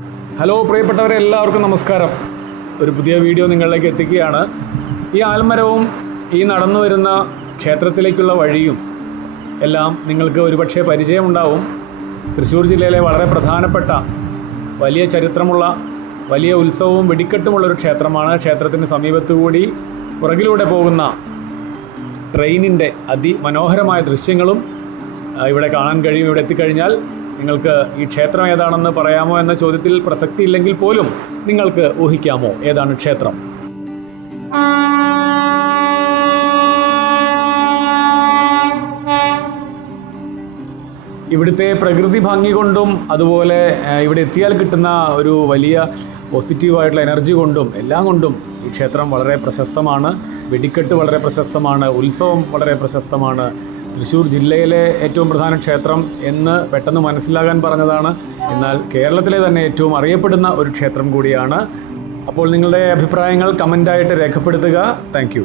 Hello പ്രിയപ്പെട്ടവരെ എല്ലാവർക്കും നമസ്കാരം. ഒരു പുതിയ വീഡിയോ നിങ്ങളിലേക്ക് എത്തിക്കുകയാണ്. ഈ ആൽമരവും ഈ നടന്നു വരുന്ന ക്ഷേത്രത്തിലേക്കുള്ള വഴിയും എല്ലാം നിങ്ങൾക്ക് ഒരുപക്ഷെ പരിചയമുണ്ടാവും. തൃശ്ശൂർ ജില്ലയിലെ വളരെ പ്രധാനപ്പെട്ട വലിയ ചരിത്രമുള്ള വലിയ ഉത്സവവും വെടിക്കെട്ടുമുള്ള ഒരു ക്ഷേത്രമാണ്. ക്ഷേത്രത്തിന് സമീപത്തുകൂടി പുറകിലൂടെ പോകുന്ന ട്രെയിനിന്റെ അതിമനോഹരമായ ദൃശ്യങ്ങളും ഇവിടെ കാണാൻ കഴിയും. ഇവിടെ എത്തിക്കഴിഞ്ഞാൽ നിങ്ങൾക്ക് ഈ ക്ഷേത്രം ഏതാണെന്ന് പറയാമോ എന്ന ചോദ്യത്തിൽ പ്രസക്തി ഇല്ലെങ്കിൽ പോലും നിങ്ങൾക്ക് ഊഹിക്കാമോ? ഏതാണ് ക്ഷേത്രം? ഇവിടുത്തെ പ്രകൃതി ഭംഗി കൊണ്ടും അതുപോലെ ഇവിടെ എത്തിയാൽ കിട്ടുന്ന ഒരു വലിയ പോസിറ്റീവായിട്ടുള്ള എനർജി കൊണ്ടും എല്ലാം കൊണ്ടും ഈ ക്ഷേത്രം വളരെ പ്രശസ്തമാണ്. വെടിക്കെട്ട് വളരെ പ്രശസ്തമാണ്. ഉത്സവം വളരെ പ്രശസ്തമാണ്. തൃശ്ശൂർ ജില്ലയിലെ ഏറ്റവും പ്രധാന ക്ഷേത്രം എന്ന് പെട്ടെന്ന് മനസ്സിലാകാൻ പറഞ്ഞതാണ്. എന്നാൽ കേരളത്തിലെ തന്നെ ഏറ്റവും അറിയപ്പെടുന്ന ഒരു ക്ഷേത്രം കൂടിയാണ്. അപ്പോൾ നിങ്ങളുടെ അഭിപ്രായങ്ങൾ കമന്റായിട്ട് രേഖപ്പെടുത്തുക. താങ്ക്